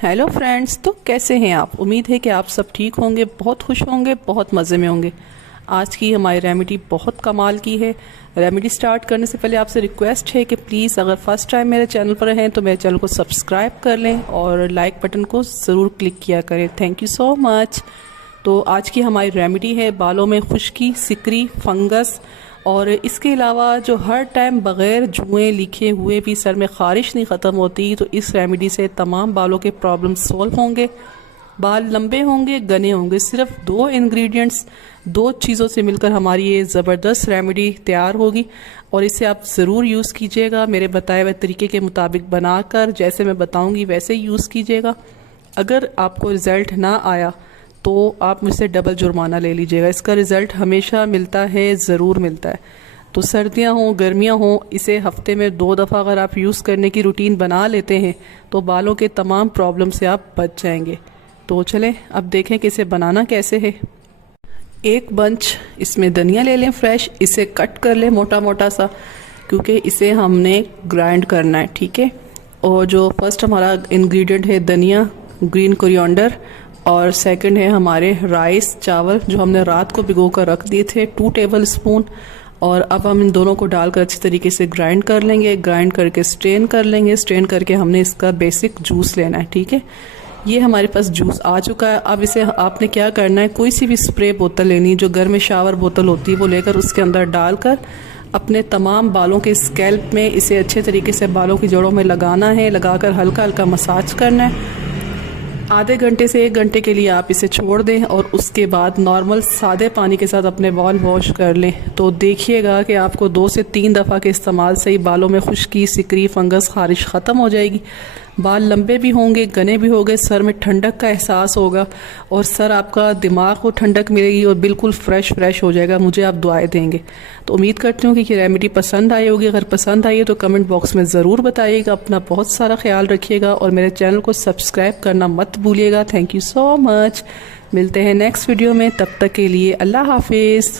Hello friends, तो कैसे हैं आप। उम्मीद है कि आप सब ठीक होंगे, बहुत खुश होंगे, बहुत मज़े में होंगे। आज की हमारी रेमेडी बहुत कमाल की है। रेमेडी स्टार्ट करने से पहले आपसे रिक्वेस्ट है कि प्लीज़ अगर फर्स्ट टाइम मेरे चैनल पर हैं तो मेरे चैनल को सब्सक्राइब कर लें और लाइक बटन को ज़रूर क्लिक किया करें। Thank you so much. तो आज की हमारी रेमेडी है बालों में खुश्की, सिकरी, फंगस और इसके अलावा जो हर टाइम बग़ैर जुएँ लिखे हुए भी सर में ख़ारिश नहीं ख़त्म होती, तो इस रेमेडी से तमाम बालों के प्रॉब्लम सॉल्व होंगे। बाल लंबे होंगे, घने होंगे। सिर्फ दो इंग्रेडिएंट्स, दो चीज़ों से मिलकर हमारी ये ज़बरदस्त रेमेडी तैयार होगी और इसे आप ज़रूर यूज़ कीजिएगा। मेरे बताए हुए तरीके के मुताबिक बनाकर जैसे मैं बताऊंगी वैसे यूज़ कीजिएगा। अगर आपको रिज़ल्ट ना आया तो आप मुझसे डबल जुर्माना ले लीजिएगा। इसका रिज़ल्ट हमेशा मिलता है, ज़रूर मिलता है। तो सर्दियां हों, गर्मियां हों, इसे हफ्ते में 2 दफ़ा अगर आप यूज़ करने की रूटीन बना लेते हैं तो बालों के तमाम प्रॉब्लम से आप बच जाएंगे। तो चलें अब देखें कि इसे बनाना कैसे है। एक बंच इसमें धनिया ले लें फ्रेश, इसे कट कर लें मोटा मोटा सा, क्योंकि इसे हमने ग्राइंड करना है, ठीक है। और जो फर्स्ट हमारा इंग्रेडिएंट है धनिया, ग्रीन कोरिएंडर, और सेकंड है हमारे राइस, चावल जो हमने रात को भिगो कर रख दिए थे, 2 टेबल स्पून। और अब हम इन दोनों को डालकर अच्छी तरीके से ग्राइंड कर लेंगे। ग्राइंड करके स्ट्रेन कर लेंगे। स्ट्रेन करके हमने इसका बेसिक जूस लेना है, ठीक है। ये हमारे पास जूस आ चुका है। अब इसे आपने क्या करना है, कोई सी भी स्प्रे बोतल लेनी है, जो घर में शावर बोतल होती है वो लेकर उसके अंदर डालकर अपने तमाम बालों के स्कैल्प में इसे अच्छे तरीके से बालों की जड़ों में लगाना है। लगाकर हल्का हल्का मसाज करना है। आधे घंटे से 1 घंटे के लिए आप इसे छोड़ दें और उसके बाद नॉर्मल सादे पानी के साथ अपने बाल वॉश कर लें। तो देखिएगा कि आपको 2 से 3 दफ़ा के इस्तेमाल से ही बालों में खुश्की, सिकरी, फंगस, खारिश ख़त्म हो जाएगी। बाल लंबे भी होंगे, घने भी होंगे, सर में ठंडक का एहसास होगा और सर आपका दिमाग को ठंडक मिलेगी और बिल्कुल फ्रेश हो जाएगा। मुझे आप दुआएं देंगे। तो उम्मीद करती हूँ कि ये रेमेडी पसंद आई होगी। अगर पसंद आई है तो कमेंट बॉक्स में ज़रूर बताइएगा। अपना बहुत सारा ख्याल रखिएगा और मेरे चैनल को सब्सक्राइब करना मत भूलिएगा। Thank you so much. मिलते हैं नेक्स्ट वीडियो में, तब तक के लिए अल्लाह हाफिज़।